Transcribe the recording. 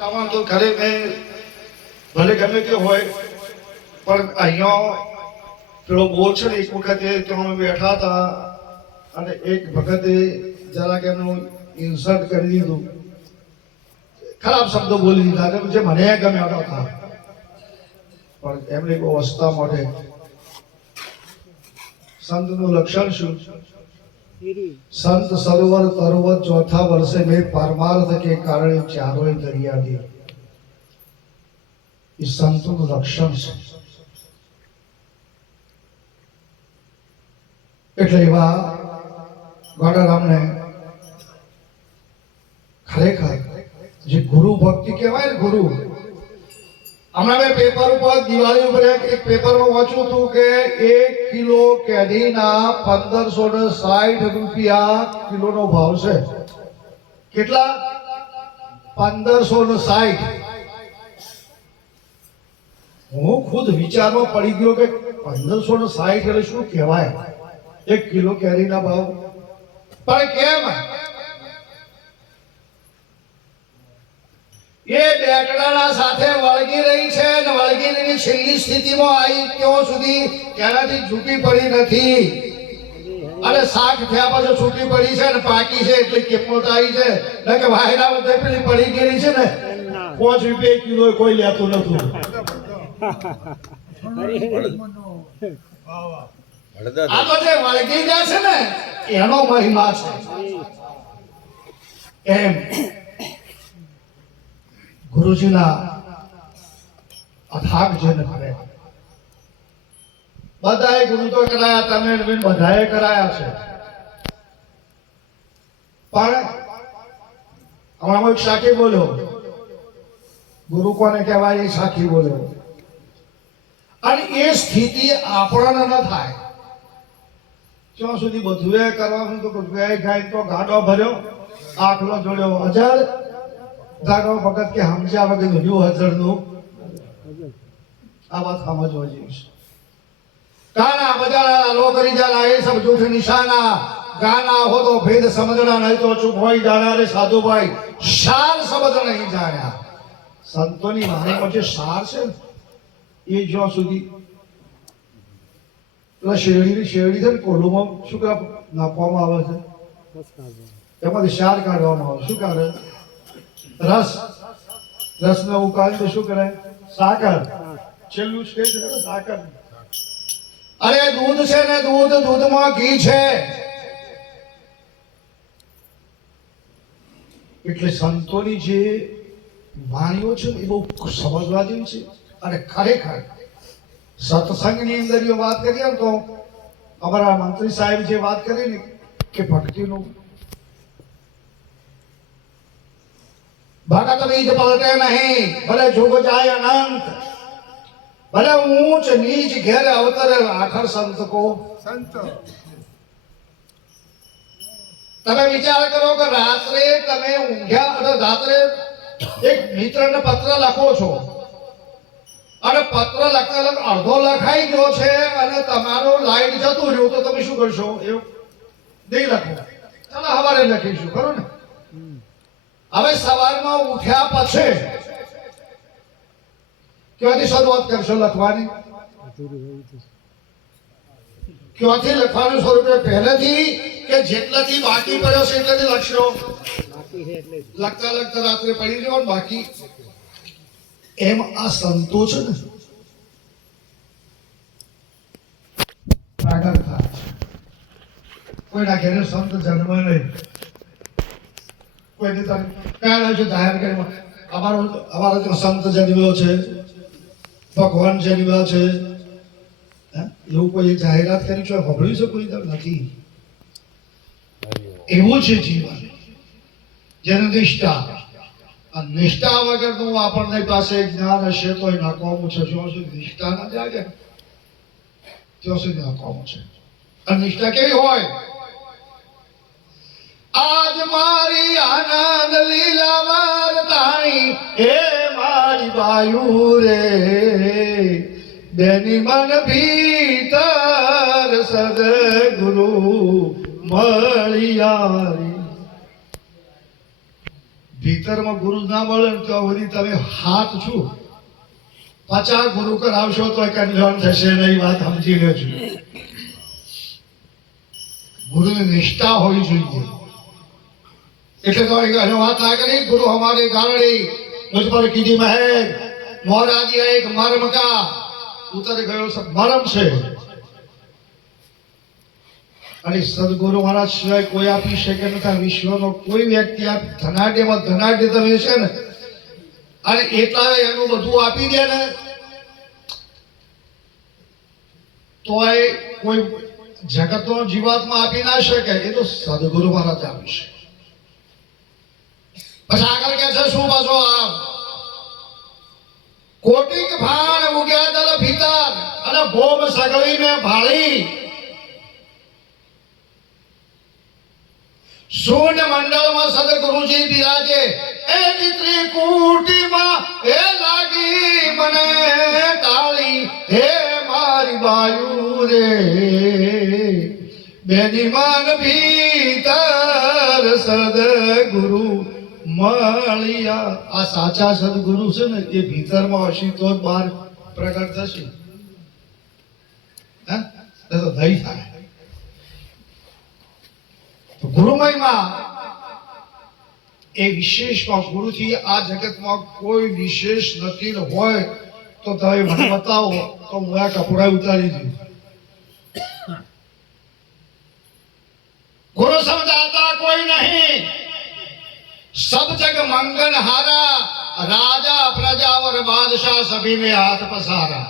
તો ઘરે મેં ભલે ગમે તે હોય પણ અહીંયા પેલો બોલ છે ને એક વખતે ત્યાં અમે બેઠા હતા અને એક વખતે જરાક એમનું ઇન્સલ્ટ કરી દીધું, ખરાબ શબ્દો બોલી દીધા જે મને ગમ્યા હતા. પણ એમની અવસ્થા માટે સંતનું લક્ષણ શું? સંત સરોવર તરોવર ચોથા વર્ષે મેં પરમાર્થ કે કારણે ચારોય દરિયા દી. એ સંતનું લક્ષણ છે. એટલે એવા ગોડારામને ખરેખર જે ગુરુ ભક્તિ કહેવાય ને, ગુરુ. હમણાં મેં પેપર ઉપર દિવાળી ઉપર એક પેપરમાં વાંચ્યું હતું કે 1 કિલો કેરીના 1560 રૂપિયા કિલોનો ભાવ છે. કેટલા? 1560. હું ખુદ વિચારમાં પડી ગયો કે 1560 એટલે શું કહેવાય 1 કિલો કેરીના ભાવ. પણ કેમ એ બેટડાના સાથે વળગી રહી છે અને વળગીની છેલ્લી સ્થિતિમાં આવી ત્યાં સુધી તેનાથી છૂટી પડી નથી. અને શાક થયા પછી છૂટી પડી છે અને પાકી છે એટલે કિંમત આવી છે. ને કે વાયરા બધે પેલી પડી ગયેલી છે ને 5 રૂપિયા કિલો કોઈ લેતું નથી. આ તો જે વળગી ગયા છે ને એનો મહિમા છે. એમ ગુરુજીના અથાગ જન કરે. બધાએ ગુરુ તો કરાયા, તમે બધાએ કરાયા છે. પણ હમણાં એક સાખી બોલ્યો, ગુરુ કોને કહેવાય એ સાખી બોલ્યો. અને એ સ્થિતિ આપણને ન થાય ત્યાં સુધી બધું એ કરવાનું તો ગાય તો ગાડો ભર્યો, આખલો જોડ્યો અજર ગાડો ભગત કે સમજ્યા વગર રહ્યું હજરનું. આ વાત સમજવા જેવી છે. ગાના બજાના લો કરી જાના એ સબ જૂઠ નિશાના, ગાના હો તો ભેદ સમજના નહીં તો ચૂપ હોય જાના રે સાધુભાઈ, સાર સમજ નહીં જાણ્યા. સંતોની વાણીમાં જે સાર છે ને એ જ્યાં સુધી પેલા શેરડી છે ને કોલુમાં શું નાખવામાં આવે છે, એમાંથી સાર કાઢવામાં આવે. શું કાઢે? રસને ઉકાળી શું કરે? સાકર. છેલ્લું સ્ટેજ છે સાકર. અરે દૂધ છે ને દૂધમાં ઘી છે. એટલે સંતોની જે વાણીઓ છે એ બહુ સમજવા જેવી છે. અને ખરેખર સત્સંગની અંદર જો વાત કરીએ ને તો અમારા મંત્રી સાહેબ જે વાત કરી ને કે ભક્તિનું ભગત બીજ પલટે નહીં, ભલે જોગ જાય અનંત, ભલે ઊંચ નીચ ઘેર અવતરે આખર સંત કો સંત. તમે વિચાર કરો કે રાત્રે તમે ઊંઘ્યા અને રાત્રે એક મિત્રને પત્ર લખો છો અને પત્ર લખતા અડધો લખાઈ ગયો છે અને તમારો લાઈટ જતું રહ્યું તો તમે શું કરશો? એવું નહીં લખો, ચાલો સવારે લખીશું, ખરું ને? હવે સવારમાં ઉઠ્યા પછી ક્યાંથી શરૂઆત કરશો લખવાની? ક્યાંથી લખવાનું શરૂ કરે? પહેલેથી કે જેટલાથી બાકી પડ્યો છે એટલાથી લખશો? લખતા લખતા રાત્રે પડી ગયો બાકી. એમ આ સંતો છે ને આગળ થાય. કોઈના ઘેરે સંત જન્મ નહીં, કોઈને કયા છે જાહેર કરી અમારો તો સંત જન્મ્યો છે, ભગવાન જન્મ્યા છે, એવું કોઈ જાહેરાત કરી છે સાંભળ્યું છે કોઈ નથી. એવું છે જીવન જેને નિષ્ઠા. નિષ્ઠા વગરનું આપણને પાસે જ્ઞાન હશે તો એ નાકામું છે. જ્યાં સુધી નિષ્ઠા ના જાગે ત્યાં સુધી નાકામું છે. અને નિષ્ઠા કેવી હોય? આજ મારી આનંદ લીલા વાર્તાણી હે મારી બાયુ રે, બેની મન ભીતર સદગુરુ મળ્યા રે. ભીતર ભીતરમાં ગુરુ ના મળે ને તો બધી તમે હાથ છું 50 ગુરુ કરાવશો તો કલ્યાણ થશે નહીં. વાત સમજી લેજો. ગુરુની નિષ્ઠા હોવી જોઈએ. એટલે તો વાત ના કરી ગુરુ हमारे गाड़ी मुझ पर कीधी महर मोराजी एक मर्म का उतर गयो सब मर्म છે. અને સદગુરુ મહારાજ સિવાય કોઈ આપી શકે નથી. વિશ્વનો કોઈ વ્યક્તિ આ ધનાઢ્યમાં ધનાઢ્ય તમે છે ને અને એટલા એનું બધું આપી દે ને તો એ કોઈ જગતનો જીવાત્મા આપી ના શકે. એ તો સદગુરુ મહારાજ આપી શકે. પછી આગળ કે છે શું પાછો આમ કોટિક ભાણ ઉગ્યા દલ ભીતર અને ભોમ સગળી ને ભાળી શૂન્ય મંડળમાં સદગુરુજી બિરાજે એ ત્રિકુટીમાં એ લાગી મને તાળી હે મારી બાયુ રે બેની માન ભીતર સદગુરુ મળ્યા. આ સાચા સદગુરુ છે ને એ ભીતરમાં હશે તો બહાર પ્રગટ થશે. હે તો નહીં થાય. ગુરુમયમાં એ વિશેષમાં ગુરુથી આ જગતમાં કોઈ વિશેષ નથી હોય તો તમે મને બતાવો તો હું આ કપડા ઉતારી દઉં. गुरु समझाता कोई नहीं, सब जग मंगल हारा, राजा प्रजा और बादशाह सभी में हाथ पसारा।